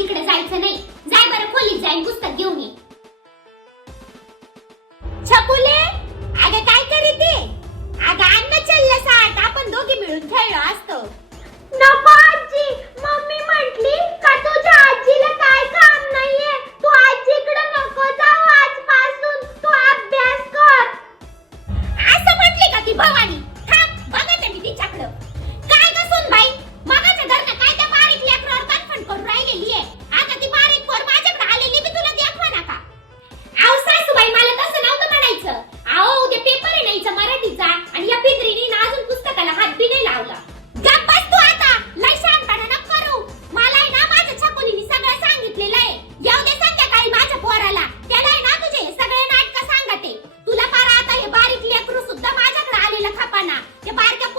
आज जायचं नाही. जाय बरं खोलीत जाईन पुस्तक घेऊन ये. छकुले काय करीते? अग अन्न चल्ल आपण दोघे मिळून खेळलो असतो. नको आजी. मम्मी म्हटली का तुझ्या आजीला काय काम नाहीये? तू आजीकडे नको जाऊ. आजपासून तू अभ्यास कर. असं म्हटली का ती भवानी? 你把这个。